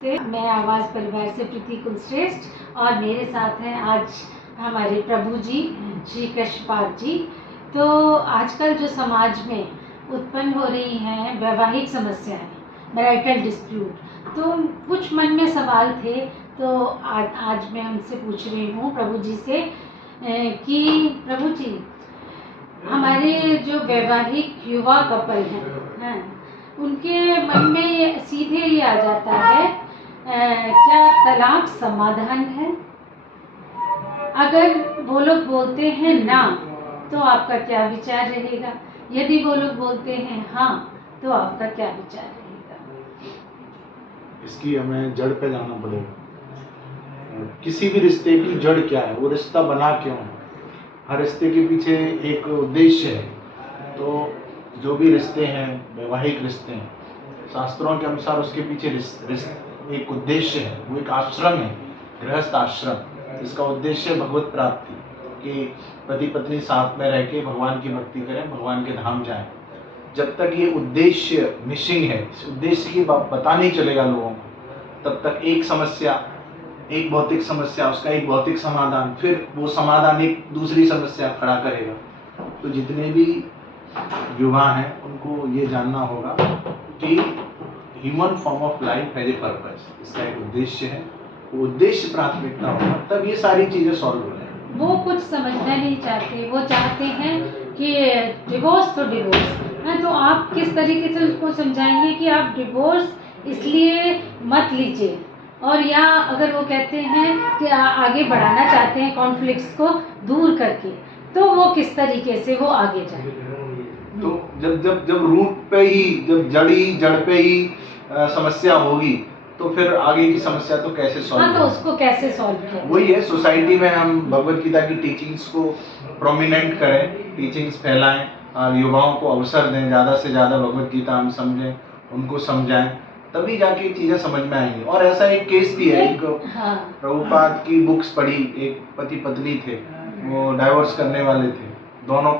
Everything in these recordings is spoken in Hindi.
मैं आवाज़ परिवार से प्रीति कुलश्रेष्ठ और मेरे साथ हैं आज हमारे प्रभु जी श्री कृष्णपाद जी। तो आजकल जो समाज में उत्पन्न हो रही हैं वैवाहिक समस्याएं, मैरिटल डिस्प्यूट, तो कुछ मन में सवाल थे। तो आज मैं उनसे पूछ रही हूँ प्रभु जी से कि प्रभु जी, हमारे जो वैवाहिक युवा कपल हैं उनके मन में सीधे ये आ जाता है, क्या तलाक समाधान है? अगर वो लोग बोलते हैं ना, तो आपका क्या विचार रहेगा? यदि वो लोग बोलते हैं हाँ, तो आपका क्या विचार रहेगा? इसकी हमें जड़ पे जाना पड़ेगा। किसी भी रिश्ते की जड़ क्या है, वो रिश्ता बना क्यों है? हर रिश्ते के पीछे एक उद्देश्य है। तो जो भी रिश्ते हैं, वैवाहिक रिश्ते हैं, शास्त्रों के अनुसार उसके पीछे एक उद्देश्य है। वो एक आश्रम है, गृहस्थ आश्रम, जिसका उद्देश्य भगवत प्राप्ति, कि पति पत्नी साथ में रह के भगवान की भक्ति करें, भगवान के धाम जाएं। जब तक ये उद्देश्य मिसिंग है, इस उद्देश्य की बात पता नहीं चलेगा लोगों को, तब तक एक समस्या, एक भौतिक समस्या, उसका एक भौतिक समाधान, फिर वो समाधान एक दूसरी समस्या खड़ा करेगा। तो जितने भी युवा हैं उनको ये जानना होगा कि human form of life has a purpose, इसका एक उद्देश्य है। वो उद्देश्य प्राथमिकता होगा, तब ये सारी चीजें सॉल्व हो जाएंगी। वो कुछ समझना नहीं चाहते, वो चाहते हैं कि डिवोर्स तो डिवोर्स है। तो आप किस तरीके से उसको समझाएंगे कि आप डिवोर्स इसलिए मत लीजिए, और या अगर वो कहते हैं कि आगे बढ़ाना चाहते हैं कॉन्फ्लिक्ट्स को दूर करके, तो वो किस तरीके से वो आगे जाए? तो जब रूट पे ही, जड़ पे ही समस्या होगी, तो फिर आगे की समस्या तो कैसे सॉल्व? हाँ, तो उसको कैसे सॉल्व किया? वही है, सोसाइटी में हम भगवत गीता की टीचिंग्स को प्रोमिनेंट करें, टीचिंग्स फैलाएं, और युवाओं को अवसर दें, ज़्यादा से ज़्यादा भगवत गीता हम समझें, उनको समझाएं, तभी जाके चीज़ें समझ में आएंगी। और ऐसा एक केस भी है, एक प्रभुपाद की बुक्स पढ़ी, एक पति पत्नी थे, वो डाइवोर्स करने वाले थे, दोनों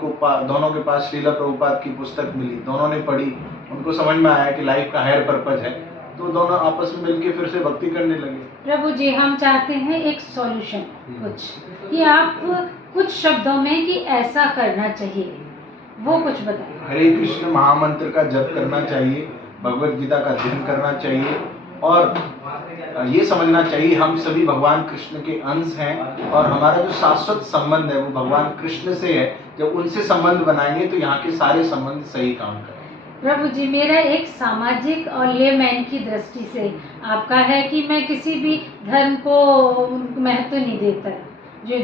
के पास श्रीला प्रभुपाद की पुस्तक मिली, दोनों ने पढ़ी, उनको समझ में आया कि लाइफ का हायर पर्पज है, तो दोनों आपस में मिलके फिर से भक्ति करने लगे। प्रभु जी, हम चाहते हैं एक सॉल्यूशन, कुछ कि आप कुछ शब्दों में कि ऐसा करना चाहिए, वो कुछ बताएं। हरे कृष्ण महामंत्र का जप करना चाहिए, भगवत गीता का अध्ययन करना चाहिए, और ये समझना चाहिए हम सभी भगवान कृष्ण के अंश हैं, और हमारा जो शाश्वत संबंध है वो भगवान कृष्ण से है। जब उनसे संबंध बनाएंगे तो यहाँ के सारे संबंध सही काम करेंगे। प्रभु जी, मेरा एक सामाजिक और लेमैन की दृष्टि से आपका है कि मैं किसी भी धर्म को महत्व नहीं देता।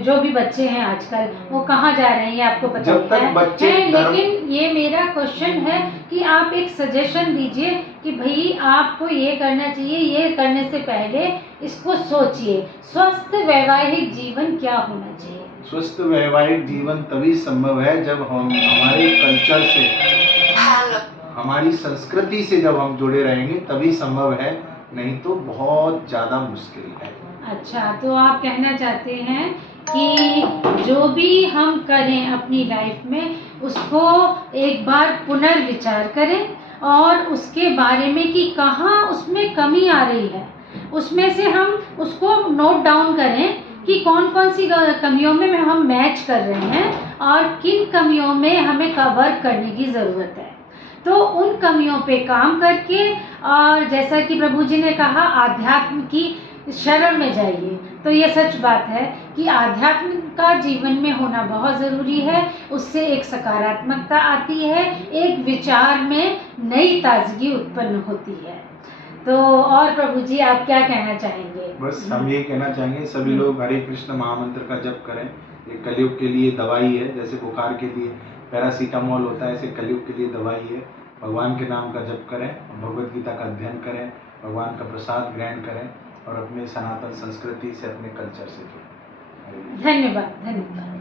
जो भी बच्चे हैं आजकल वो कहाँ जा रहे हैं ये आपको पता है, लेकिन ये मेरा क्वेश्चन है कि आप एक सजेशन दीजिए कि भाई आपको ये करना चाहिए, ये करने से पहले इसको सोचिए। स्वस्थ वैवाहिक जीवन क्या होना चाहिए? स्वस्थ वैवाहिक जीवन तभी संभव है जब हम हमारे कल्चर से, हमारी संस्कृति से जब हम जुड़े रहेंगे, तभी संभव है, नहीं तो बहुत ज़्यादा मुश्किल है। अच्छा, तो आप कहना चाहते हैं कि जो भी हम करें अपनी लाइफ में, उसको एक बार पुनर्विचार करें, और उसके बारे में कि कहाँ उसमें कमी आ रही है, उसमें से हम उसको नोट डाउन करें कि कौन कौन सी कमियों में हम मैच कर रहे हैं और किन कमियों में हमें कवर करने की ज़रूरत है। तो उन कमियों पे काम करके, और जैसा कि प्रभु जी ने कहा आध्यात्म की शरण में जाइए, तो ये सच बात है कि आध्यात्म का जीवन में होना बहुत ज़रूरी है। उससे एक सकारात्मकता आती है, एक विचार में नई ताजगी उत्पन्न होती है। तो और प्रभु जी, आप क्या कहना चाहेंगे? बस हम ये कहना चाहेंगे सभी लोग हरे कृष्ण महामंत्र का जप करें। ये कलयुग के लिए दवाई है, जैसे बुखार के लिए पैरासीटामोल होता है, ऐसे कलयुग के लिए दवाई है। भगवान के नाम का जप करें, भगवत गीता का अध्ययन करें, भगवान का प्रसाद ग्रहण करें, और अपने सनातन संस्कृति से, अपने कल्चर से जुड़ें। धन्यवाद, धन्यवाद।